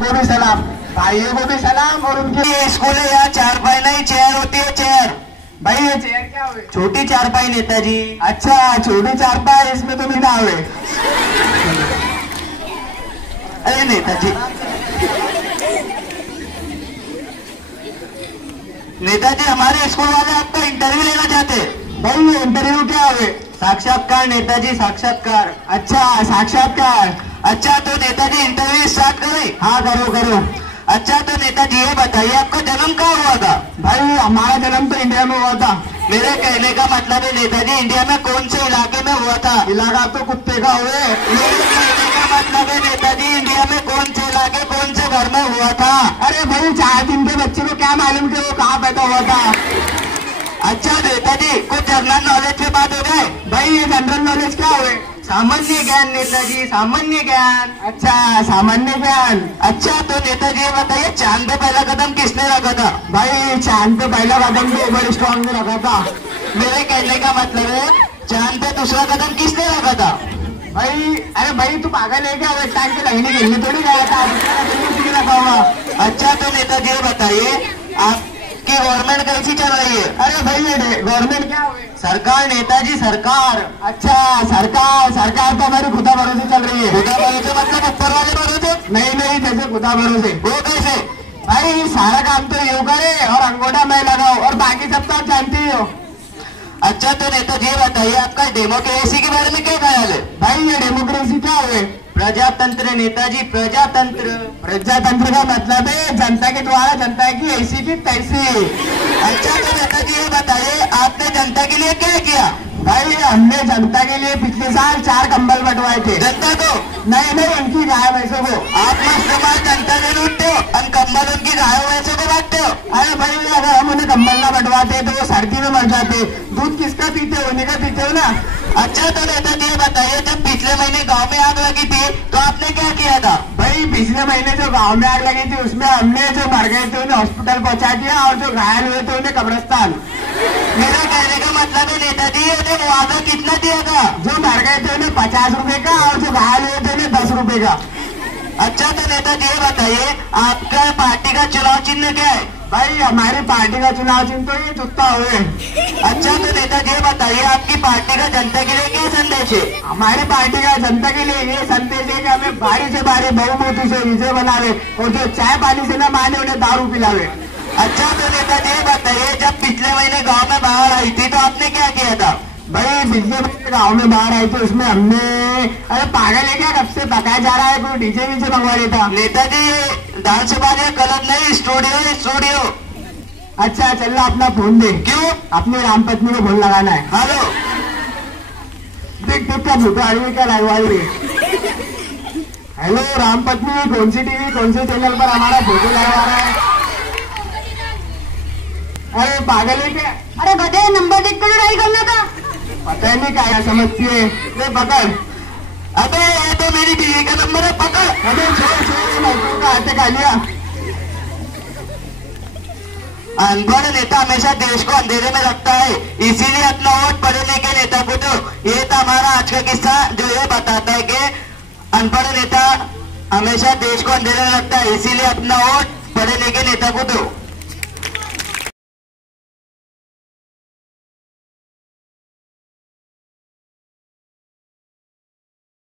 उनको भी सलाम, भाइयों को भी सलाम। और उनके स्कूल है, यहाँ चारपाई नहीं चेयर होती है, चेयर। भाई ये चेयर क्या हुए? छोटी चारपाई नेताजी। अच्छा छोटी चारपाई, इसमें तो नहीं ना हुए। अरे नेताजी, नेताजी हमारे स्कूल वाले आपका इंटरव्यू लेना चाहते। भाई ये इंटरव्यू क्या हुए? साक्षात्कार नेताजी, साक्षात्कार। अच्छा साक्षात्कार। अच्छा तो नेताजी इंटरव्यू स्टार्ट करें? हाँ करो करो। अच्छा तो नेताजी ये बताइए आपका जन्म कहाँ हुआ था? भाई हमारा जन्म तो इंडिया में हुआ था। मेरे कहने का मतलब है नेताजी इंडिया में कौन से इलाके में हुआ था? इलाका तो कुत्ते का हुए। मेरे कहने का मतलब है नेताजी इंडिया में कौन से इलाके कौन से घर में हुआ था? अरे भाई 4 दिन के बच्चे को क्या मालूम कि वो कहाँ पैदा हुआ था। अच्छा नेताजी कुछ जनरल नॉलेज पे बात हो गए। भाई ये जनरल नॉलेज क्या हुए? सामान्य ज्ञान नेताजी, सामान्य ज्ञान। अच्छा सामान्य ज्ञान। अच्छा तो नेताजी ये बताइए चांद पे पहला कदम किसने रखा था? भाई चांद पे पहला कदम तो बड़ी स्ट्रॉन्ग ने रखा था। मेरे कहने का मतलब है चांद पे दूसरा कदम किसने रखा था? भाई अरे भाई तू पागल है क्या? टाइम पे लगने खेलने थोड़ी गया था, रखा होगा। अच्छा तो नेताजी ये बताइए आपकी गवर्नमेंट कैसी चल रही है? अरे भाई ये गवर्नमेंट क्या हुए? सरकार नेताजी, सरकार। अच्छा सरकार, सरकार तो हमारी खुदा भरोसे चल रही है। खुदा भरोसे मतलब ऊपर वाले भरोसे? नहीं नहीं, जैसे खुदा भरोसे। वो कैसे? भाई सारा काम तो यूं करे और अंगूठा मैं लगाओ और बाकी सब तो आप जानते ही हो। अच्छा तो नेताजी ये बताइए आपका डेमोक्रेसी के बारे में क्या ख्याल है? भाई ये डेमोक्रेसी क्या हुए? प्रजातंत्र नेताजी, प्रजातंत्र। प्रजातंत्र का मतलब है जनता के द्वारा जनता की ऐसी की तैसी। अच्छा तो नेताजी ये बताइए आपने जनता के लिए क्या किया? भाई हमने जनता के लिए पिछले साल 4 कंबल बंटवाए थे। जनता को? नहीं नहीं, उनकी गाय भैंसों को। आप मस्त जनता से लूटते हो और कंबल उनकी गाय भैंसों को बांटते हो। अरे भाई अगर हम उन्हें कंबल ना बंटवाते तो वो सर्दी में मर जाते। दूध किसका पीते हो? उन्हीं का पीते हो ना। अच्छा तो नेताजी ये बताइए जब पिछले महीने गांव में आग लगी थी तो आपने क्या किया था? भाई पिछले महीने जो गांव में आग लगी थी उसमें हमने जो मर गए थे उन्हें हॉस्पिटल पहुंचा दिया और जो घायल हुए थे उन्हें कब्रिस्तान। मेरा कहने का मतलब है नेताजी उन्हें मुआवजा कितना दिया था? जो मर गए थे उन्हें 50 रुपए का और जो घायल हुए थे उन्हें 10 रुपए का। अच्छा तो नेताजी ये बताइए आपका पार्टी का चुनाव चिन्ह क्या है? भाई हमारी पार्टी का चुनाव चिन्ह तो ये जूता हुए। अच्छा तो नेताजी ये बताइए आपकी पार्टी का जनता के लिए क्या संदेश है? हमारी पार्टी का जनता के लिए ये संदेश है कि हमें बारी से बारी बहुमती से विजय बनावे और जो चाय पानी से न माने उन्हें दारू पिलावे। अच्छा तो नेताजी ये बताइए जब पिछले महीने गांव में बाढ़ आई थी तो आपने क्या किया था? भाई पिछले महीने गाँव में बाढ़ आई थी उसमें हमने, अरे पागल है क्या? कब से पकाया जा रहा है, कोई डीजे वीजे मंगवा लेता। नेताजी ये डांस बाजे गलत नहीं, स्टूडियो है स्टूडियो। अच्छा चल रहा अपना फोन दे। क्यों? अपनी राम पत्नी को फोन लगाना है। हेलो देख देख क्या भूखा आदमी क्या लगवाई है। हेलो राम पत्नी, कौन सी टीवी कौन से चैनल पर हमारा फोटो लगा रहा है? अरे पागल है क्या? अरे गधे नंबर देख कर ट्राई करना था। पता नहीं क्या समझती है। ले पकड़। अबे ये तो मेरी टीवी का नंबर है, पकड़। अबे छोड़ छोड़, मजदूर का हाथे खा लिया। अनपढ़ नेता हमेशा देश को अंधेरे में रखता है, इसीलिए अपना वोट पढ़े लिखे नेता को दो। ये तो हमारा आज का किस्सा जो ये बताता है कि अनपढ़ नेता हमेशा देश को अंधेरे में रखता है, इसीलिए अपना वोट पढ़े लिखे नेता को दो।